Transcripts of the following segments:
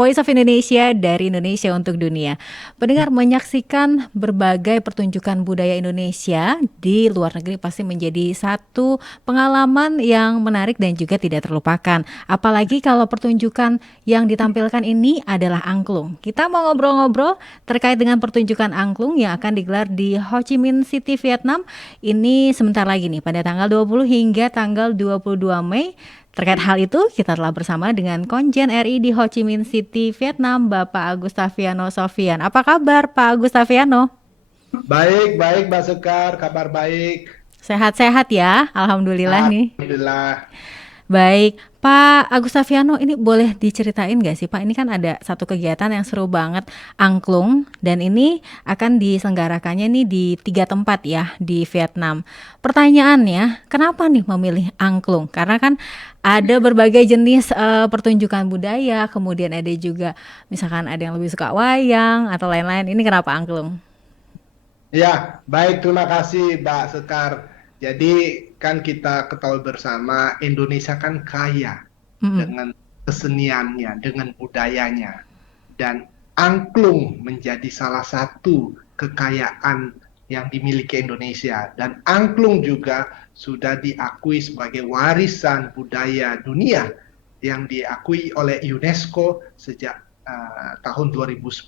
Voice of Indonesia dari Indonesia untuk dunia. Pendengar, menyaksikan berbagai pertunjukan budaya Indonesia di luar negeri pasti menjadi satu pengalaman yang menarik dan juga tidak terlupakan. Apalagi kalau pertunjukan yang ditampilkan ini adalah angklung. Kita mau ngobrol-ngobrol terkait dengan pertunjukan angklung yang akan digelar di Ho Chi Minh City, Vietnam. Ini sebentar lagi nih, pada tanggal 20 hingga tanggal 22 Mei. Terkait hal itu, kita telah bersama dengan Konjen RI di Ho Chi Minh City, Vietnam, Bapak Agustaviano Sofian. Apa kabar, Pak Agustaviano? Baik, baik, Mbak Sekar, kabar baik. Sehat-sehat ya, Alhamdulillah nih. Alhamdulillah. Baik, Pak Agustaviano, ini boleh diceritain nggak sih Pak? Ini kan ada satu kegiatan yang seru banget, angklung, dan ini akan diselenggarakannya nih di 3 tempat ya di Vietnam. Pertanyaannya, kenapa nih memilih angklung? Karena kan ada berbagai jenis pertunjukan budaya, kemudian ada juga misalkan ada yang lebih suka wayang atau lain-lain. Ini kenapa angklung? Ya, baik, terima kasih, Mbak Sekar. Jadi kan kita ketahui bersama Indonesia kan kaya Mm-mm. dengan keseniannya, dengan budayanya. Dan angklung menjadi salah satu kekayaan yang dimiliki Indonesia. Dan angklung juga sudah diakui sebagai warisan budaya dunia yang diakui oleh UNESCO sejak tahun 2010.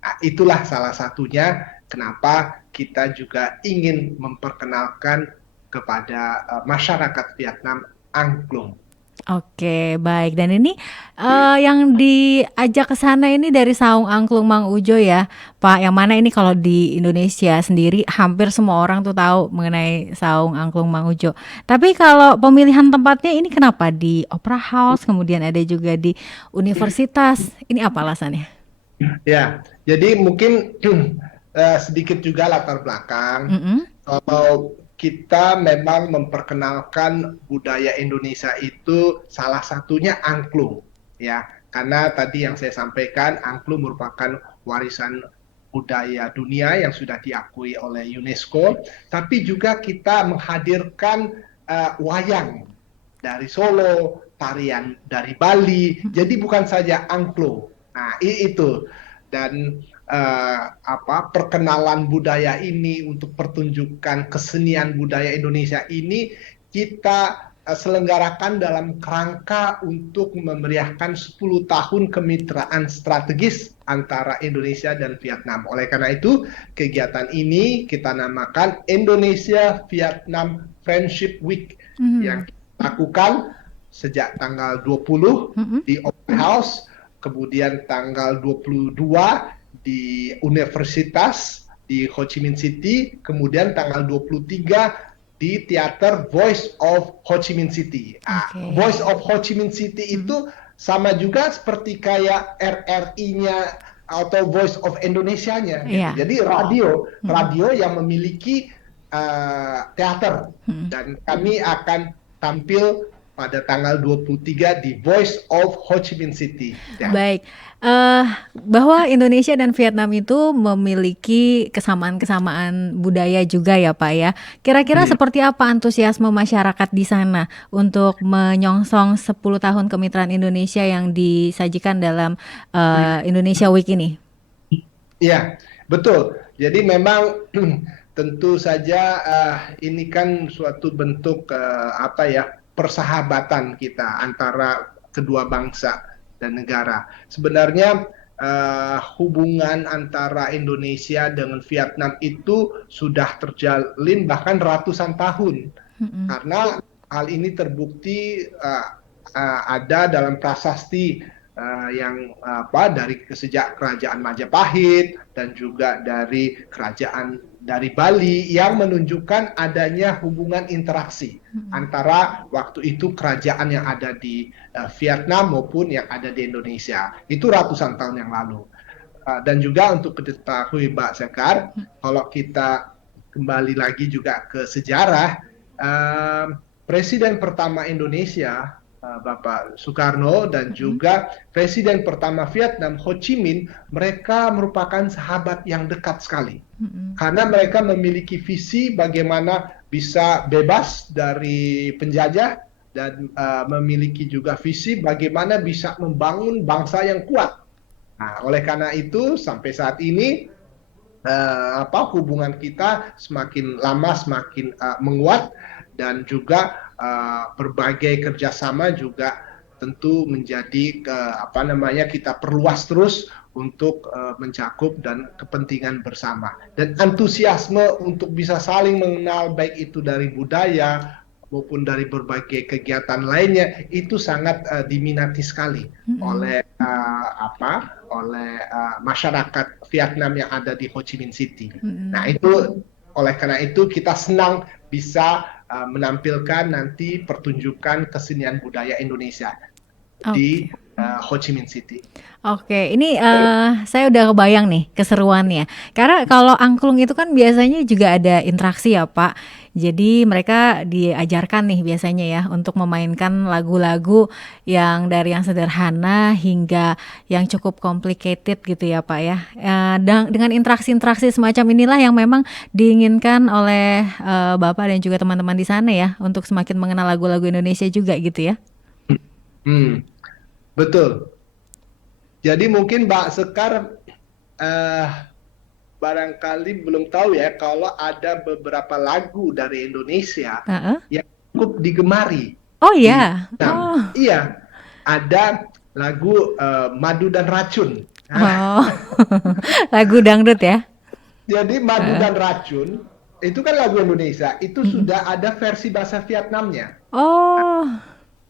Nah, itulah salah satunya kenapa kita juga ingin memperkenalkan kepada masyarakat Vietnam angklung. Oke, baik. Dan ini yang diajak ke sana ini dari Saung Angklung Mang Ujo ya, Pak. Yang mana ini kalau di Indonesia sendiri hampir semua orang tuh tahu mengenai Saung Angklung Mang Ujo. Tapi kalau pemilihan tempatnya ini kenapa di Opera House, kemudian ada juga di universitas. Ini apa alasannya? Ya, jadi mungkin sedikit juga latar belakang. Mm-mm. Kalau kita memang memperkenalkan budaya Indonesia itu salah satunya angklung, ya. Karena tadi yang saya sampaikan, angklung merupakan warisan budaya dunia yang sudah diakui oleh UNESCO, tapi juga kita menghadirkan wayang dari Solo, tarian dari Bali. Jadi bukan saja angklung. Nah, itu dan perkenalan budaya ini untuk pertunjukan kesenian budaya Indonesia ini kita selenggarakan dalam kerangka untuk memeriahkan 10 tahun kemitraan strategis antara Indonesia dan Vietnam. Oleh karena itu, kegiatan ini kita namakan Indonesia Vietnam Friendship Week yang Mhm. kita lakukan sejak tanggal 20 Mhm. di Open House, kemudian tanggal 22 di Universitas di Ho Chi Minh City, kemudian tanggal 23 di Teater Voice of Ho Chi Minh City. Oke. Voice of Ho Chi Minh City Mhm. itu sama juga seperti kayak RRI-nya atau Voice of Indonesia-nya gitu. Iya. Jadi radio, Mhm. radio yang memiliki teater Mhm. dan kami akan tampil pada tanggal 23 di Voice of Ho Chi Minh City. Ya. Baik, eee, bahwa Indonesia dan Vietnam itu memiliki kesamaan-kesamaan budaya juga ya, Pak, ya. Kira-kira Hmm. seperti apa antusiasme masyarakat di sana untuk menyongsong 10 tahun kemitraan Indonesia yang disajikan dalam, Indonesia Week ini? Ya, betul. Jadi memang tentu saja ini kan suatu bentuk persahabatan kita antara kedua bangsa dan negara. Sebenarnya hubungan antara Indonesia dengan Vietnam itu sudah terjalin bahkan ratusan tahun Mhm. karena hal ini terbukti ada dalam prasasti yang dari sejak kerajaan Majapahit dan juga dari kerajaan dari Bali yang menunjukkan adanya hubungan interaksi Mhm. antara waktu itu kerajaan yang ada di Vietnam maupun yang ada di Indonesia. Itu ratusan tahun yang lalu. Dan juga untuk diketahui Mbak Sekar, kalau kita kembali lagi juga ke sejarah, uh, Presiden pertama Indonesia Bapak Soekarno dan Mhm. juga Presiden pertama Vietnam Ho Chi Minh, mereka merupakan sahabat yang dekat sekali Mhm. karena mereka memiliki visi bagaimana bisa bebas dari penjajah dan memiliki juga visi bagaimana bisa membangun bangsa yang kuat. Nah, oleh karena itu sampai saat ini hubungan kita semakin lama semakin menguat, dan juga berbagai kerjasama juga tentu menjadi kita perluas terus untuk mencakup dan kepentingan bersama, dan antusiasme untuk bisa saling mengenal baik itu dari budaya maupun dari berbagai kegiatan lainnya itu sangat diminati sekali Mm-mm. oleh masyarakat Vietnam yang ada di Ho Chi Minh City. Nah, Mm-mm. itu oleh karena itu kita senang bisa menampilkan nanti pertunjukan kesenian budaya Indonesia di Oke. Ho Chi Minh City. Oke, ini saya udah kebayang nih keseruannya. Karena kalau angklung itu kan biasanya juga ada interaksi ya Pak. Jadi mereka diajarkan nih biasanya ya untuk memainkan lagu-lagu yang dari yang sederhana hingga yang cukup complicated gitu ya Pak ya. Dengan interaksi-interaksi semacam inilah yang memang diinginkan oleh Bapak dan juga teman-teman di sana ya untuk semakin mengenal lagu-lagu Indonesia juga gitu ya. Hmm, betul. Jadi mungkin Mbak Sekar eh, barangkali belum tahu ya kalau ada beberapa lagu dari Indonesia Heeh. yang cukup digemari Oh di ya. Vietnam. Oh. Iya, ada lagu Madu dan Racun. Oh, lagu dangdut ya? Jadi Madu Heeh. dan Racun itu kan lagu Indonesia, itu Mhm. sudah ada versi bahasa Vietnamnya. Oh,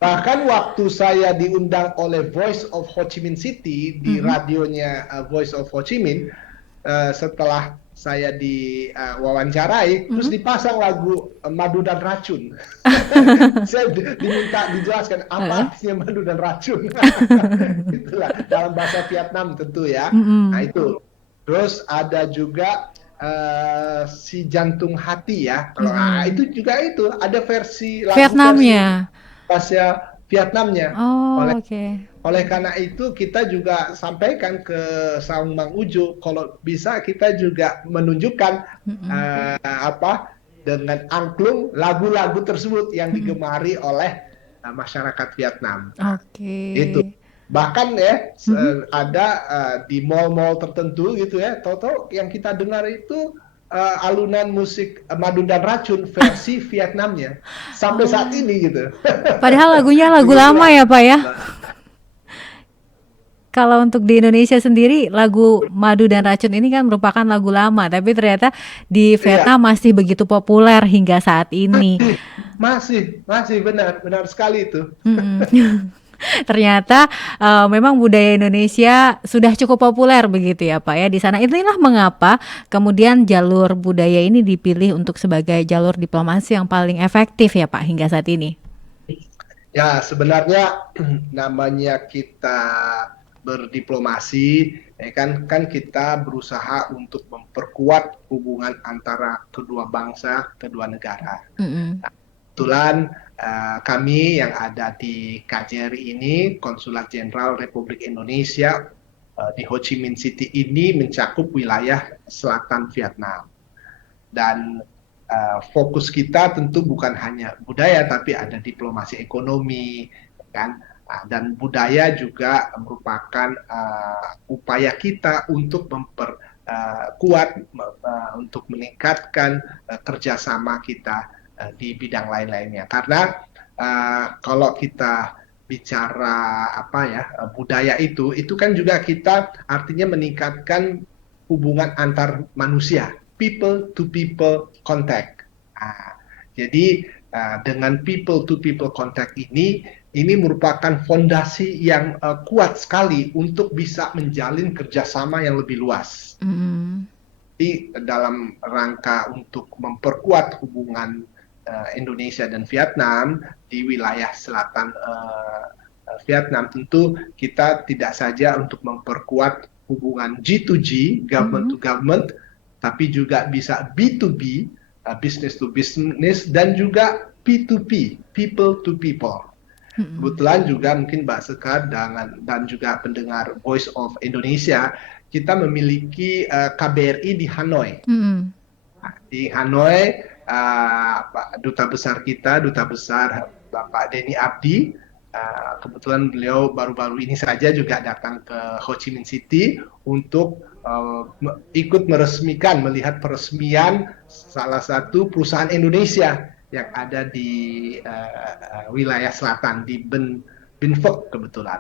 Bahkan waktu saya diundang oleh Voice of Ho Chi Minh City di mhm. radionya Voice of Ho Chi Minh, setelah saya diwawancarai, terus Mhm. dipasang lagu Madu dan Racun. Saya diminta dijelaskan Heeh. apa artinya madu dan racun. Itulah dalam bahasa Vietnam tentu ya. Nah Mhm. itu. Terus ada juga si Jantung Hati ya. Kalau Mhm. itu juga itu ada versi Vietnamnya? bahasa Vietnamnya. Oh, Oleh oke. oleh karena itu kita juga sampaikan ke Saung Mang Ujo kalau bisa kita juga menunjukkan Mhm. dengan angklung lagu-lagu tersebut yang Mhm. digemari oleh masyarakat Vietnam. Nah, Oke. itu bahkan ya Mhm. ada di mall-mall tertentu gitu ya, toto yang kita dengar itu alunan musik Madu dan Racun versi Vietnamnya sampai saat Oh, ini gitu. padahal lagunya lagu lama Begitulah. ya, Pak ya? Kalau untuk di Indonesia sendiri, lagu Madu dan Racun ini kan merupakan lagu lama, tapi ternyata di Iya, Vietnam masih begitu populer hingga saat ini. masih benar, benar sekali itu. Mhm. Ternyata memang budaya Indonesia sudah cukup populer begitu ya Pak ya di sana. Inilah mengapa kemudian jalur budaya ini dipilih untuk sebagai jalur diplomasi yang paling efektif ya Pak hingga saat ini. Ya, sebenarnya namanya kita berdiplomasi, kan kita berusaha untuk memperkuat hubungan antara kedua bangsa, kedua negara. Mhm. Kebetulan kami yang ada di KJRI ini, Konsulat Jenderal Republik Indonesia di Ho Chi Minh City ini mencakup wilayah selatan Vietnam. Dan fokus kita tentu bukan hanya budaya, tapi ada diplomasi ekonomi, kan? Dan budaya juga merupakan upaya kita untuk memperkuat, untuk meningkatkan kerjasama kita di bidang lain-lainnya. Karena kalau kita bicara budaya itu kan juga kita artinya meningkatkan hubungan antar manusia, people to people contact. Jadi dengan people to people contact ini merupakan fondasi yang kuat sekali untuk bisa menjalin kerjasama yang lebih luas. Mhm. Jadi dalam rangka untuk memperkuat hubungan Indonesia dan Vietnam di wilayah selatan Vietnam, tentu kita tidak saja untuk memperkuat hubungan G2G, government Mhm. to government, tapi juga bisa B2B, business to business, dan juga P2P, people to people. Mhm. Kebetulan juga mungkin Mbak Sekar dan juga pendengar Voice of Indonesia, kita memiliki KBRI di Hanoi. Mhm. Di Hanoi, duta besar kita, duta besar Bapak Denny Abdi. Kebetulan beliau baru-baru ini saja juga datang ke Ho Chi Minh City untuk ikut melihat peresmian salah satu perusahaan Indonesia yang ada di wilayah selatan di Ben Phuoc kebetulan.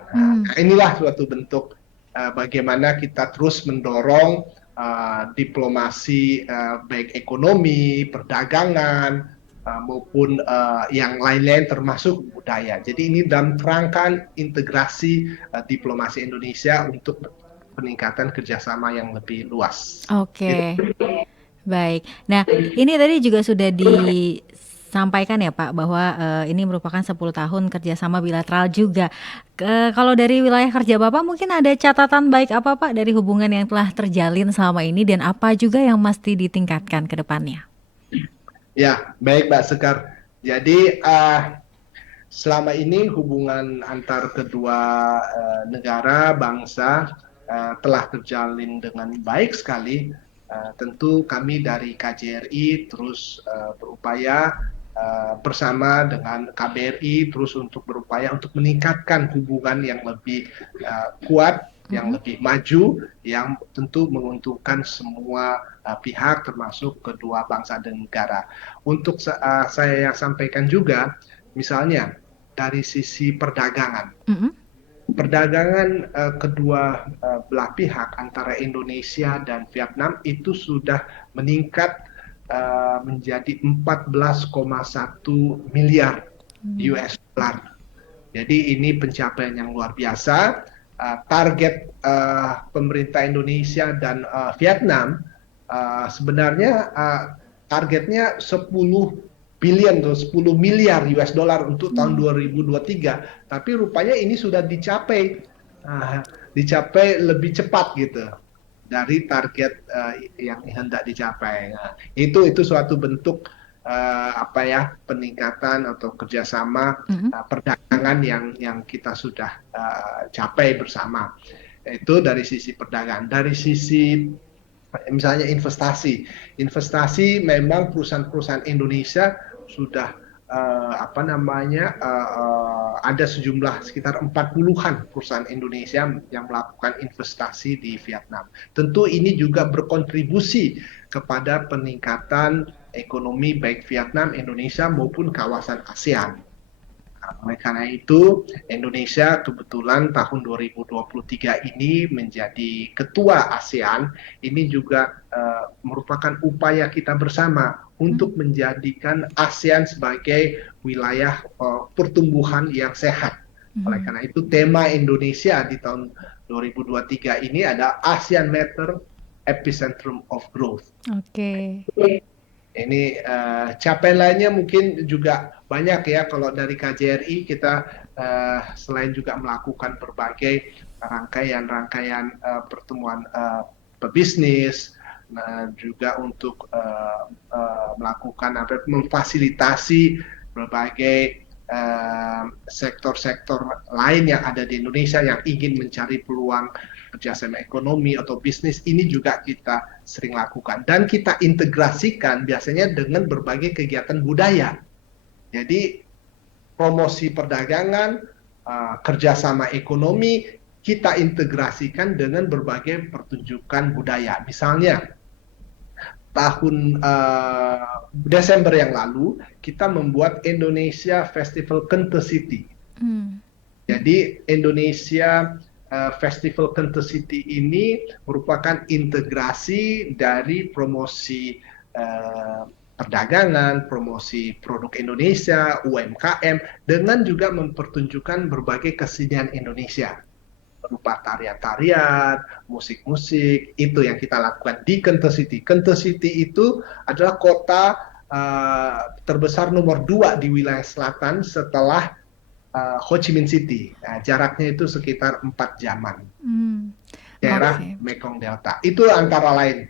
Inilah suatu bentuk bagaimana kita terus mendorong diplomasi baik ekonomi, perdagangan, maupun yang lain-lain termasuk budaya. Jadi ini dalam kerangka integrasi diplomasi Indonesia untuk peningkatan kerjasama yang lebih luas. Oke, baik. Nah, ini tadi juga sudah disampaikan ya Pak bahwa ini merupakan 10 tahun kerjasama bilateral juga. Kalau dari wilayah kerja Bapak mungkin ada catatan baik apa Pak dari hubungan yang telah terjalin selama ini dan apa juga yang mesti ditingkatkan ke depannya? Ya, baik Mbak Sekar. Jadi selama ini hubungan antar kedua negara, bangsa telah terjalin dengan baik sekali. Tentu kami dari KJRI terus berupaya bersama dengan KBRI terus untuk berupaya untuk meningkatkan hubungan yang lebih kuat, yang lebih maju, yang tentu menguntungkan semua pihak termasuk kedua bangsa dan negara. Untuk saya sampaikan juga, misalnya dari sisi perdagangan. Perdagangan kedua belah pihak antara Indonesia dan Vietnam itu sudah meningkat menjadi 14,1 miliar US dollar. Jadi ini pencapaian yang luar biasa. Target pemerintah Indonesia dan Vietnam sebenarnya targetnya 10 billion atau 10 miliar US dollar untuk tahun 2023. Tapi rupanya ini sudah dicapai lebih cepat gitu dari target yang hendak dicapai. Nah, itu suatu bentuk peningkatan atau kerjasama perdagangan yang kita sudah capai bersama. Itu dari sisi perdagangan. Dari sisi misalnya investasi memang perusahaan-perusahaan Indonesia sudah ada sejumlah sekitar 40-an perusahaan Indonesia yang melakukan investasi di Vietnam. Tentu ini juga berkontribusi kepada peningkatan ekonomi baik Vietnam, Indonesia maupun kawasan ASEAN. Oleh karena itu, Indonesia kebetulan tahun 2023 ini menjadi ketua ASEAN. Ini juga merupakan upaya kita bersama untuk menjadikan ASEAN sebagai wilayah pertumbuhan yang sehat. Oleh karena itu, tema Indonesia di tahun 2023 ini adalah ASEAN Matter Epicentrum of Growth. Oke. Ini capaian lainnya mungkin juga banyak ya. Kalau dari KJRI kita selain juga melakukan berbagai rangkaian pertemuan pebisnis, juga untuk melakukan memfasilitasi berbagai sektor-sektor lain yang ada di Indonesia yang ingin mencari peluang kerjasama ekonomi atau bisnis. Ini juga kita sering lakukan dan kita integrasikan biasanya dengan berbagai kegiatan budaya. Jadi promosi perdagangan, kerjasama ekonomi kita integrasikan dengan berbagai pertunjukan budaya. Misalnya tahun Desember yang lalu kita membuat Indonesia Festival Kente City. Jadi Indonesia Festival Kente City ini merupakan integrasi dari promosi perdagangan, promosi produk Indonesia, UMKM, dengan juga mempertunjukkan berbagai kesenian Indonesia. Berupa tarian-tarian, musik-musik, itu yang kita lakukan di Kente City. Kente City itu adalah kota terbesar nomor 2 di wilayah selatan setelah Ho Chi Minh City. Nah, jaraknya itu sekitar 4 jaman. Daerah Mekong Delta. Itu antara lain.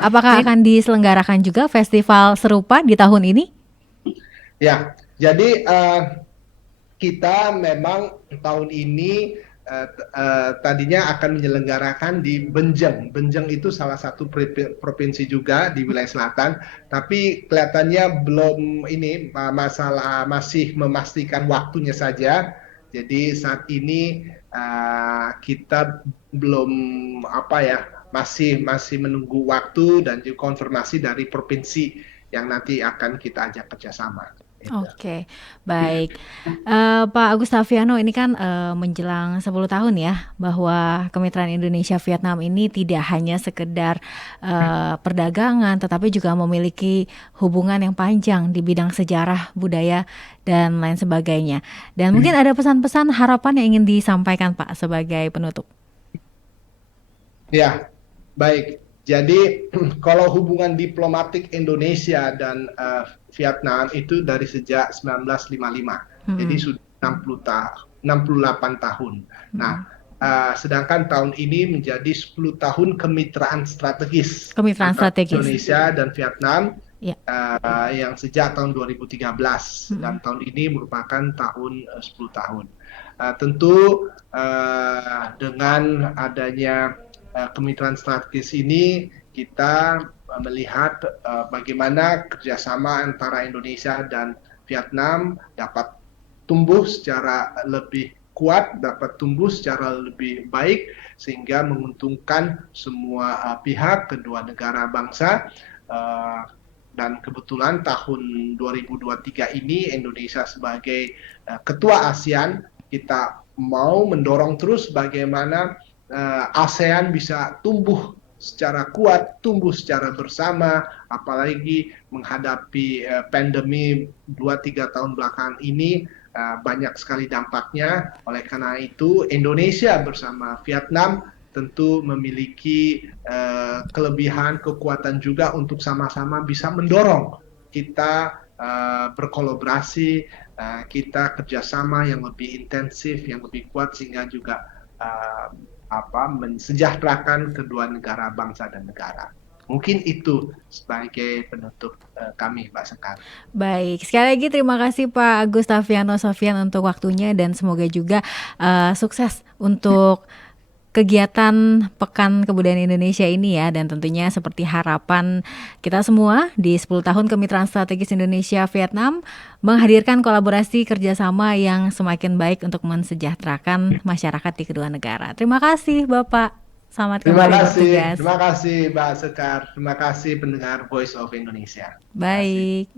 Apakah akan diselenggarakan juga festival serupa di tahun ini? Ya, jadi kita memang tahun ini tadinya akan menyelenggarakan di Benjeng. Benjeng itu salah satu provinsi juga di wilayah selatan, tapi kelihatannya belum ini masalah masih memastikan waktunya saja. Jadi saat ini kita belum apa ya masih menunggu waktu dan juga konfirmasi dari provinsi yang nanti akan kita ajak kerjasama. Itu. Oke, baik. Pak Agustaviano, ini kan menjelang 10 tahun ya bahwa kemitraan Indonesia-Vietnam ini tidak hanya sekedar perdagangan, tetapi juga memiliki hubungan yang panjang di bidang sejarah, budaya, dan lain sebagainya. Dan mungkin ada pesan-pesan harapan yang ingin disampaikan Pak sebagai penutup. Ya, baik. Jadi kalau hubungan diplomatik Indonesia dan Vietnam itu dari sejak 1955. Jadi sudah 68 tahun. Nah, sedangkan tahun ini menjadi 10 tahun kemitraan strategis antara Indonesia dan Vietnam yang sejak tahun 2013 dan tahun ini merupakan tahun 10 tahun. Tentu dengan adanya kemitraan strategis ini kita melihat bagaimana kerjasama antara Indonesia dan Vietnam dapat tumbuh secara lebih kuat, dapat tumbuh secara lebih baik sehingga menguntungkan semua pihak, kedua negara bangsa. Dan kebetulan tahun 2023 ini Indonesia sebagai ketua ASEAN, kita mau mendorong terus bagaimana ASEAN bisa tumbuh secara kuat, tumbuh secara bersama, apalagi menghadapi pandemi 2-3 tahun belakangan ini banyak sekali dampaknya. Oleh karena itu, Indonesia bersama Vietnam tentu memiliki kelebihan, kekuatan juga untuk sama-sama bisa mendorong kita berkolaborasi, kita kerjasama yang lebih intensif, yang lebih kuat sehingga juga mensejahterakan kedua negara bangsa dan negara. Mungkin itu sebagai penutup kami, Mbak Sekar. Baik, sekali lagi terima kasih Pak Agustaviano Sofyan untuk waktunya dan semoga juga sukses untuk kegiatan Pekan Kebudayaan Indonesia ini ya, dan tentunya seperti harapan kita semua di 10 tahun Kemitraan Strategis Indonesia-Vietnam menghadirkan kolaborasi kerjasama yang semakin baik untuk mensejahterakan masyarakat di kedua negara. Terima kasih Bapak, selamat kembali bertugas. Terima kasih Mbak Sekar, terima kasih pendengar Voice of Indonesia. Baik.